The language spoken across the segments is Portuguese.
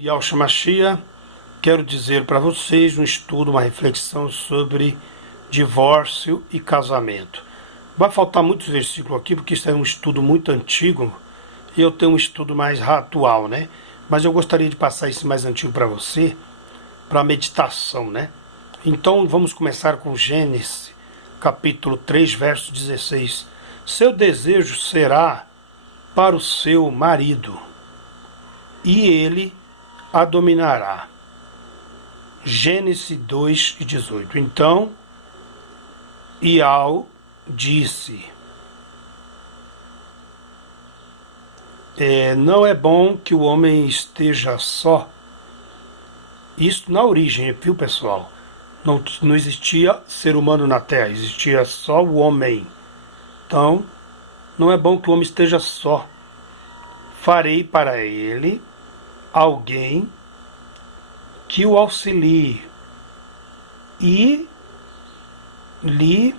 Yahshua Mashiach, quero dizer para vocês um estudo, uma reflexão sobre divórcio e casamento. Vai faltar muitos versículos aqui, porque isso é um estudo muito antigo e eu tenho um estudo mais atual, né? Mas eu gostaria de passar esse mais antigo para você, para meditação, né? Então vamos começar com Gênesis, capítulo 3, verso 16. Seu desejo será para o seu marido, e ele a dominará. Gênesis 2 e 18. Então, Iau disse: não é bom que o homem esteja só. Isso na origem, viu, pessoal? Não existia ser humano na Terra, existia só o homem. Então, não é bom que o homem esteja só. Farei para ele alguém que o auxilie e lhe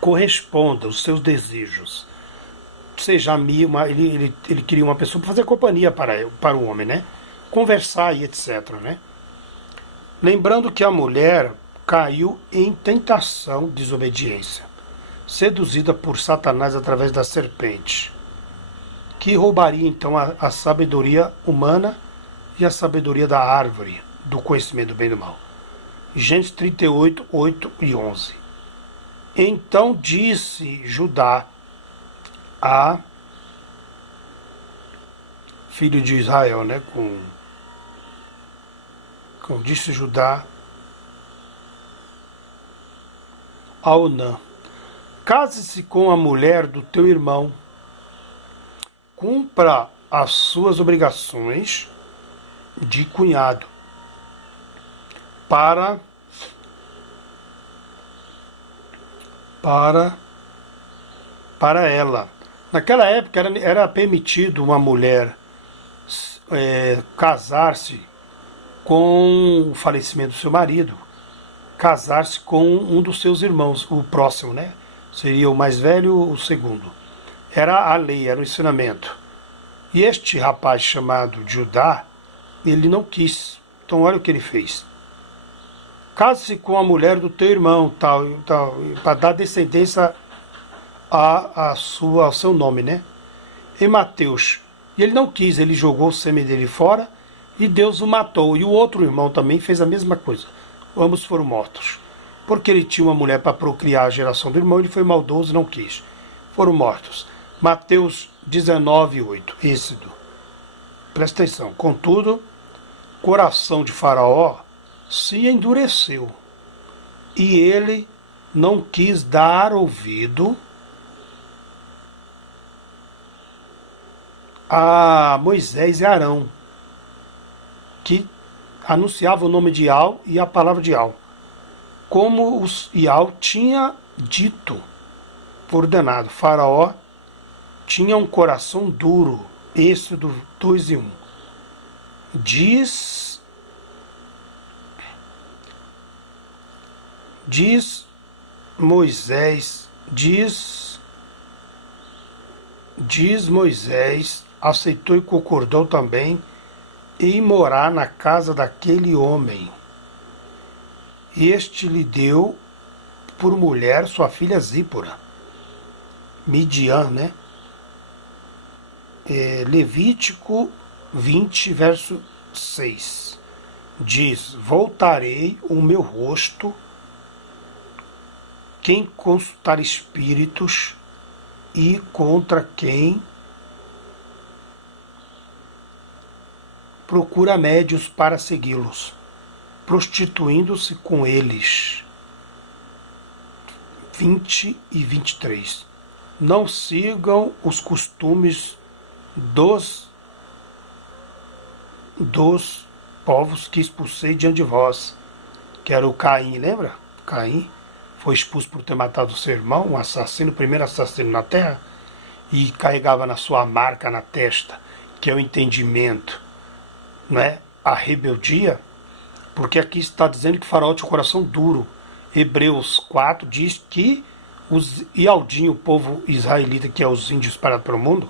corresponda os seus desejos. Seja amigo, ele queria uma pessoa para fazer companhia para o homem, né? Conversar e etc, né? Lembrando que a mulher caiu em tentação, desobediência, seduzida por Satanás através da serpente, que roubaria então a sabedoria humana e a sabedoria da árvore do conhecimento do bem e do mal. Gênesis 38, 8 e 11. Então disse Judá a filho de Israel, né? Disse Judá a Onã: case-se com a mulher do teu irmão, cumpra as suas obrigações de cunhado para ela. Naquela época era permitido uma mulher casar-se com o falecimento do seu marido, casar-se com um dos seus irmãos, o próximo, né? Seria o mais velho, o segundo. Era a lei, era o ensinamento. E este rapaz chamado Judá, ele não quis. Então olha o que ele fez: case-se com a mulher do teu irmão, tal, para dar descendência ao seu nome, né? Em Mateus. E ele não quis, ele jogou o sêmen dele fora e Deus o matou. E o outro irmão também fez a mesma coisa. Ambos foram mortos. Porque ele tinha uma mulher para procriar a geração do irmão, ele foi maldoso e não quis. Foram mortos. Mateus 19, 8. Êxodo. Presta atenção. Contudo, o coração de Faraó se endureceu e ele não quis dar ouvido a Moisés e Arão, que anunciavam o nome de Iau e a palavra de Iau, como Iau tinha dito, ordenado. Faraó tinha um coração duro. Êxodo 2 e 1. Diz Moisés, aceitou e concordou também em morar na casa daquele homem. Este lhe deu por mulher sua filha Zípora, Midian, né? Levítico 20, verso 6. Diz: voltarei o meu rosto quem consultar espíritos e contra quem procura médios para segui-los, prostituindo-se com eles. 20 e 23. Não sigam os costumes dos povos que expulsei diante de vós, que era o Caim, lembra? Caim foi expulso por ter matado seu irmão, um assassino, o primeiro assassino na terra, e carregava na sua marca na testa, que é o entendimento, não é? A rebeldia, porque aqui está dizendo que Faraó tinha o coração duro. Hebreus 4 diz que os Ialdinho, o povo israelita, que é os índios espalhados pelo mundo,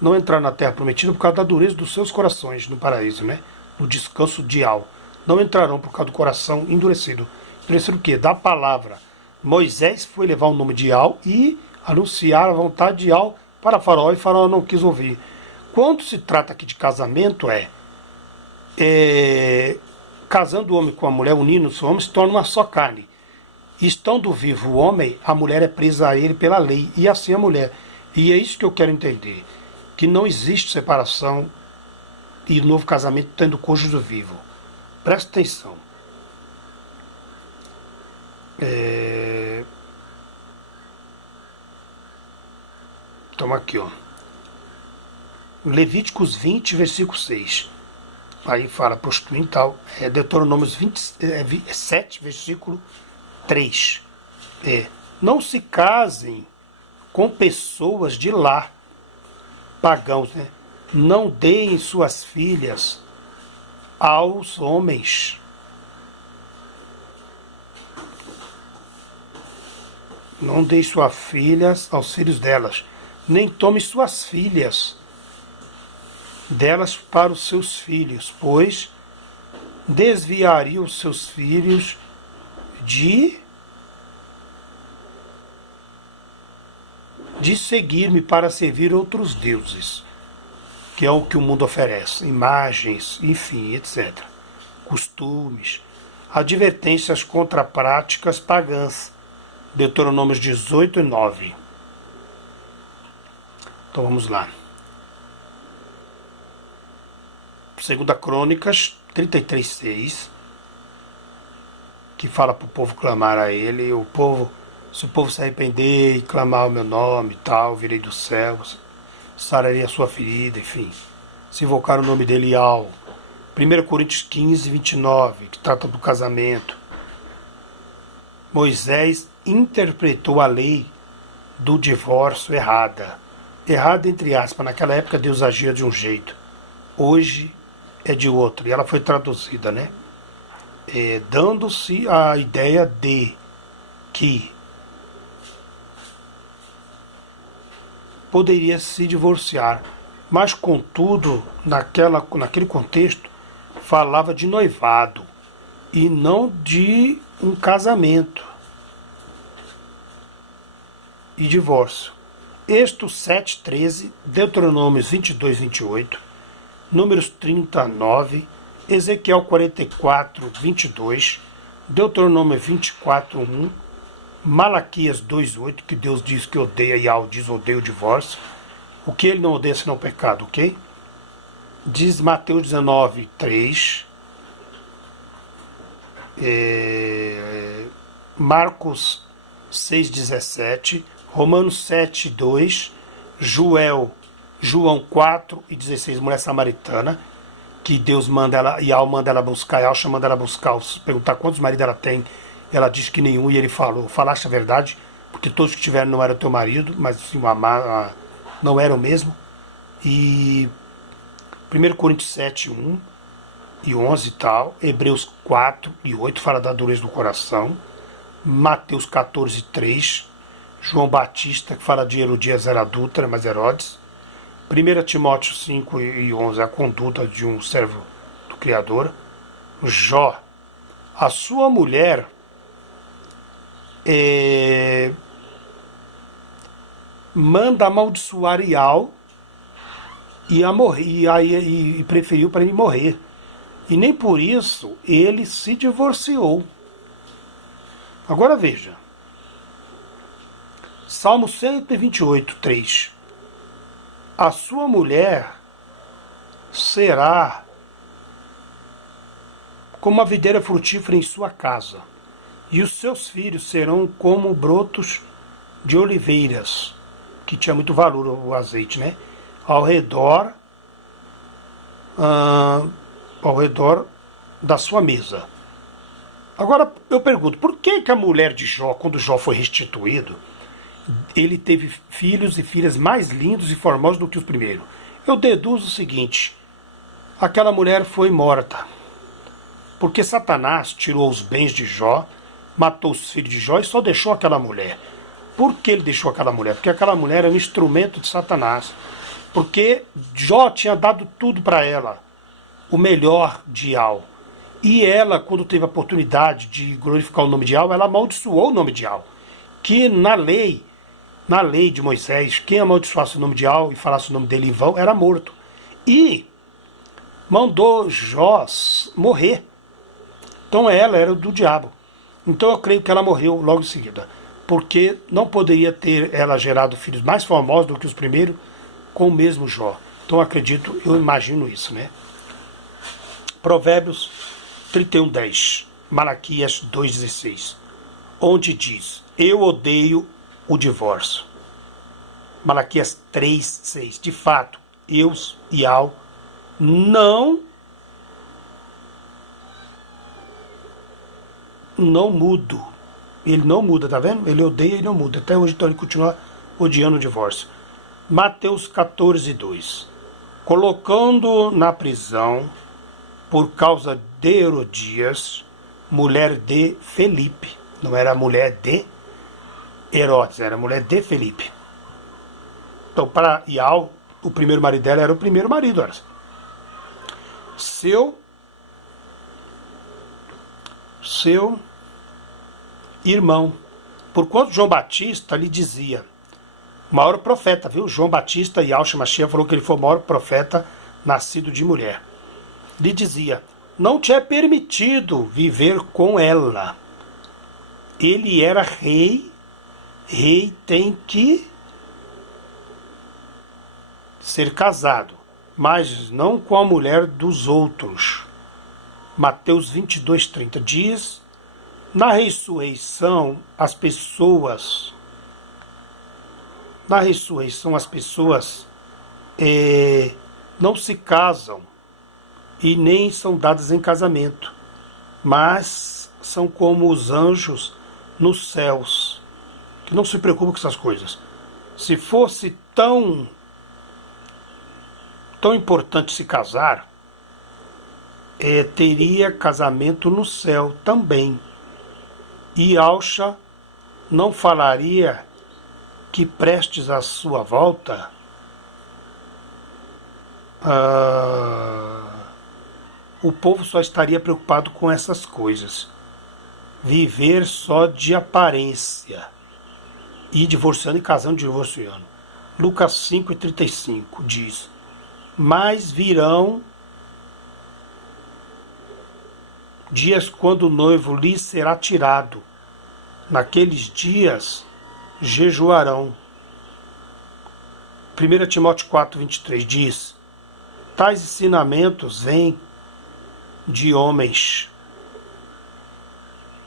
não entraram na terra prometida por causa da dureza dos seus corações no paraíso, né? No descanso de Al. Não entrarão por causa do coração endurecido. Endurecido o quê? Da palavra. Moisés foi levar o nome de Al e anunciar a vontade de Al para Faraó, e Faraó não quis ouvir. Quando se trata aqui de casamento, casando o homem com a mulher, unindo-se o homem, se torna uma só carne. Estando vivo o homem, a mulher é presa a ele pela lei, e assim a mulher. E é isso que eu quero entender, que não existe separação e novo casamento tendo cônjuge vivo. Presta atenção. Toma aqui, ó. Levíticos 20, versículo 6. Aí fala prostituindo e tal. Deuteronômios 7, versículo 3. Não se casem com pessoas de lá, pagãos, né? Não deem suas filhas aos homens. Não deem suas filhas aos filhos delas. Nem tome suas filhas delas para os seus filhos, pois desviariam os seus filhos de seguir-me para servir outros deuses, que é o que o mundo oferece, imagens, enfim, etc. Costumes, advertências contra práticas pagãs, Deuteronômios 18 e 9. Então vamos lá. Segunda Crônicas 33, 6, que fala para o povo clamar a ele, se o povo se arrepender e clamar o meu nome e tal, virei dos céus, sararei a sua ferida, enfim. Se invocar o nome dele ao 1 Coríntios 15, 29, que trata do casamento. Moisés interpretou a lei do divórcio errada. Errada entre aspas, naquela época Deus agia de um jeito. Hoje é de outro, e ela foi traduzida, né? Dando-se a ideia de que poderia se divorciar, mas contudo, naquele contexto, falava de noivado e não de um casamento e divórcio. Êxodo 7, 13, Deuteronômios 22, 28, Números 39, Ezequiel 44, 22, Deuteronômio 24, 1, Malaquias 2, 8, que Deus diz que odeia, e Al diz odeia o divórcio. O que ele não odeia senão o pecado, ok? Diz Mateus 19, 3, Marcos 6, 17, Romanos 7, 2, João 4 e 16, mulher samaritana, que Deus manda ela, e Al manda ela buscar, e Al manda ela buscar, perguntar quantos maridos ela tem, ela diz que nenhum, e ele falou, falaste a verdade, porque todos que tiveram não eram teu marido, mas sim, não eram mesmo. E 1 Coríntios 7, 1 e 11 e tal, Hebreus 4 e 8 fala da dureza do coração, Mateus 14, 3, João Batista, que fala de Herodias era adúltera, mas Herodes, 1 Timóteo 5 e 11, a conduta de um servo do Criador. Jó, a sua mulher manda amaldiçoar Ial e preferiu para ele morrer. E nem por isso ele se divorciou. Agora veja, Salmo 128, 3. A sua mulher será como uma videira frutífera em sua casa, e os seus filhos serão como brotos de oliveiras, que tinha muito valor o azeite, né? Ao redor da sua mesa. Agora eu pergunto, por que a mulher de Jó, quando Jó foi restituído, ele teve filhos e filhas mais lindos e formosos do que os primeiros? Eu deduzo o seguinte: aquela mulher foi morta, porque Satanás tirou os bens de Jó, matou os filhos de Jó e só deixou aquela mulher. Por que ele deixou aquela mulher? Porque aquela mulher era um instrumento de Satanás. Porque Jó tinha dado tudo para ela, o melhor de Al. E ela, quando teve a oportunidade de glorificar o nome de Al, ela amaldiçoou o nome de Al. Que na lei de Moisés, quem amaldiçoasse o nome de Al e falasse o nome dele em vão era morto. E mandou Jó morrer. Então ela era do diabo. Então eu creio que ela morreu logo em seguida. Porque não poderia ter ela gerado filhos mais formosos do que os primeiros com o mesmo Jó. Então eu acredito, eu imagino isso, né? Provérbios 31:10, Malaquias 2:16, onde diz: eu odeio o divórcio. Malaquias 3:6, de fato, eu e Al não mudo. Ele não muda, tá vendo? Ele odeia e não muda. Até hoje então ele continua odiando o divórcio. Mateus 14:2, colocando na prisão por causa de Herodias, mulher de Felipe. Não era mulher de Herodes, era mulher de Felipe. Então, para Ial, o primeiro marido dela era o primeiro marido. Era seu irmão. Porquanto João Batista lhe dizia, maior profeta, viu? João Batista, Yahshua Mashiach falou que ele foi o maior profeta nascido de mulher. Lhe dizia, não te é permitido viver com ela. Ele era rei, rei tem que ser casado, mas não com a mulher dos outros. Mateus 22:30 diz, na ressurreição as pessoas não se casam e nem são dadas em casamento, mas são como os anjos nos céus, que não se preocupam com essas coisas. Se fosse tão importante se casar, teria casamento no céu também. E Yahshua não falaria que prestes à sua volta o povo só estaria preocupado com essas coisas. Viver só de aparência. E divorciando e casando e divorciando. Lucas 5:35 diz, mas virão dias quando o noivo lhe será tirado. Naqueles dias jejuarão. 1 Timóteo 4:23 diz, tais ensinamentos vêm de homens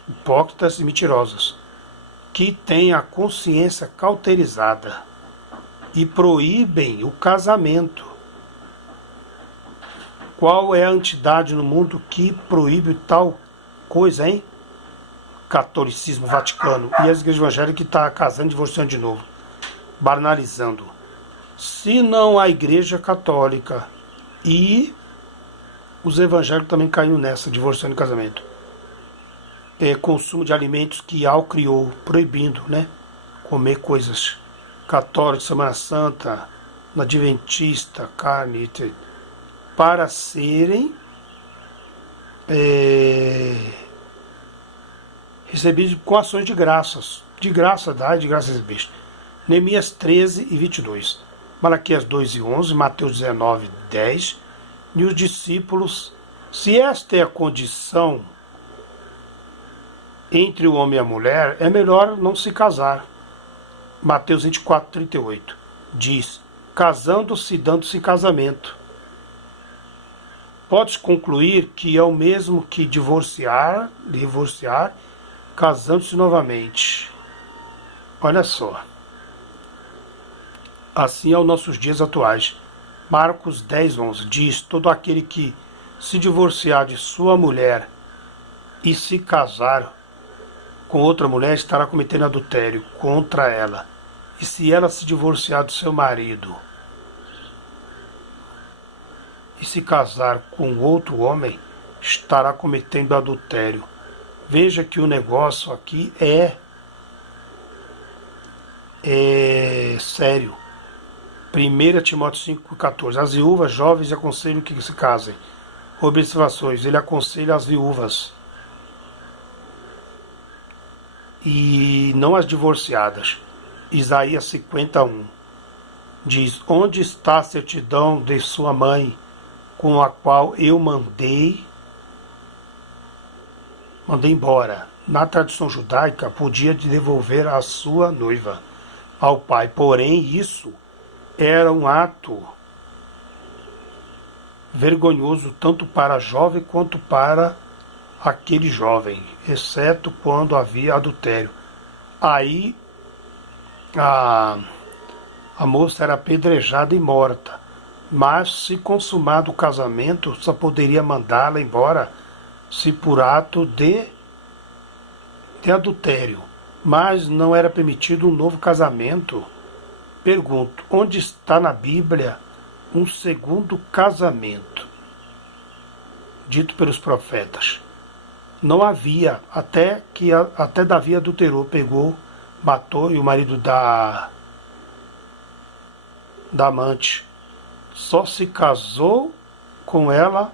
hipócritas e mentirosos, que têm a consciência cauterizada e proíbem o casamento. Qual é a entidade no mundo que proíbe tal coisa, hein? Catolicismo, Vaticano e as igrejas evangélicas que estão casando e divorciando de novo, banalizando. Se não a igreja católica e os evangélicos também caíram nessa, divorciando e casamento. Consumo de alimentos que Al criou, proibindo, né? Comer coisas católicas, Semana Santa, na Adventista, carne, para serem recebidos com ações de graças. De graça dá e de graça receber. Neemias 13:22. Malaquias 2:11, Mateus 19:10. E os discípulos, se esta é a condição entre o homem e a mulher, é melhor não se casar. Mateus 24:38 diz, casando-se, dando-se casamento. Pode-se concluir que é o mesmo que divorciar, casando-se novamente. Olha só. Assim é os nossos dias atuais. Marcos 10:11 diz, todo aquele que se divorciar de sua mulher e se casar com outra mulher estará cometendo adultério contra ela. E se ela se divorciar do seu marido e se casar com outro homem, estará cometendo adultério. Veja que o negócio aqui é sério. 1 Timóteo 5,14. As viúvas jovens aconselham que se casem. Observações. Ele aconselha as viúvas e não as divorciadas. Isaías 51 diz: onde está a certidão de sua mãe, com a qual eu mandei embora? Na tradição judaica, podia devolver a sua noiva ao pai, porém isso era um ato vergonhoso tanto para a jovem quanto para aquele jovem, exceto quando havia adultério. Aí a moça era apedrejada e morta, mas se consumado o casamento, só poderia mandá-la embora se por ato de adultério, mas não era permitido um novo casamento. Pergunto, onde está na Bíblia um segundo casamento dito pelos profetas? Não havia, até Davi adulterou, pegou, matou, e o marido da amante só se casou com ela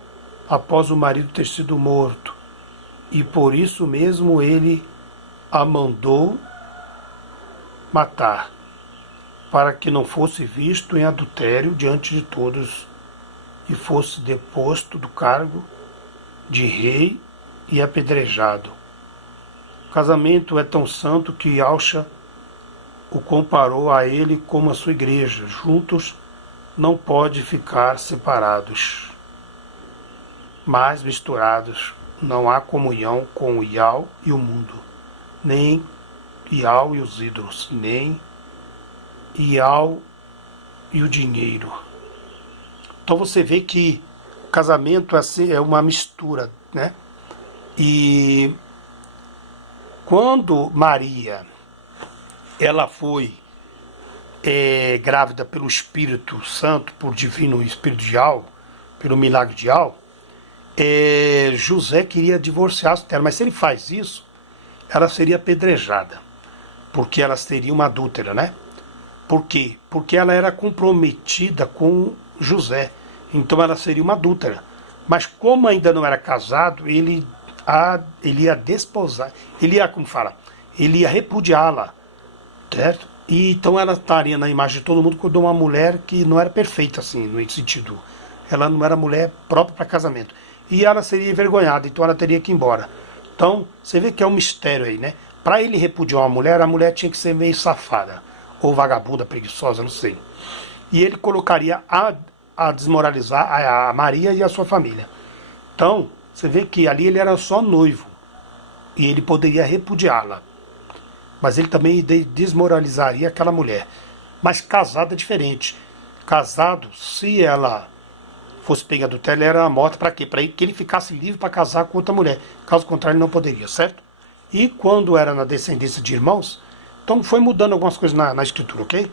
após o marido ter sido morto, e por isso mesmo ele a mandou matar, para que não fosse visto em adultério diante de todos e fosse deposto do cargo de rei e apedrejado. O casamento é tão santo que Alcha o comparou a ele como a sua igreja. Juntos não pode ficar separados, mas misturados. Não há comunhão com o Ial e o mundo, nem Ial e os ídolos, nem Ial e o dinheiro. Então você vê que o casamento é uma mistura, né? E quando Maria ela foi grávida pelo Espírito Santo, por divino Espírito de Ial, pelo milagre de Ial, José queria divorciar dela, mas se ele faz isso, ela seria apedrejada, porque ela seria uma adúltera, né? Por quê? Porque ela era comprometida com José, então ela seria uma adúltera. Mas como ainda não era casado, ele ia desposar, ele ia repudiá-la, certo? E então ela estaria na imagem de todo mundo como uma mulher que não era perfeita, assim, no sentido, ela não era mulher própria para casamento. E ela seria envergonhada, então ela teria que ir embora. Então, você vê que é um mistério aí, né? Para ele repudiar uma mulher, a mulher tinha que ser meio safada, ou vagabunda, preguiçosa, não sei. E ele colocaria a desmoralizar a Maria e a sua família. Então, você vê que ali ele era só noivo, e ele poderia repudiá-la. Mas ele também desmoralizaria aquela mulher. Mas casado é diferente. Casado, se ela fosse pega do adultério, ela era morta para quê? Para que ele ficasse livre para casar com outra mulher. Caso contrário, ele não poderia, certo? E quando era na descendência de irmãos, então foi mudando algumas coisas na escritura, ok?